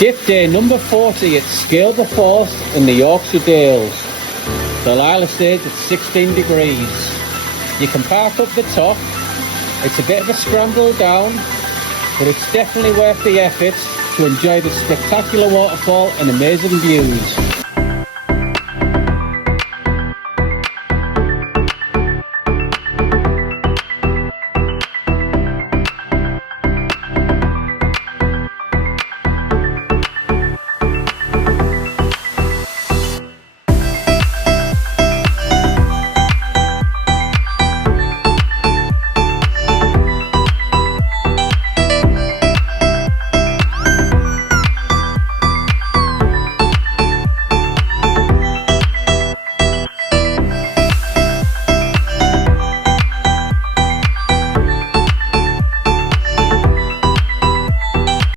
Dip day number 40 at Scaleber Forest in the Yorkshire Dales. The Lila stage at 16 degrees. You can park up the top. It's a bit of a scramble down, but it's definitely worth the effort to enjoy the spectacular waterfall and amazing views.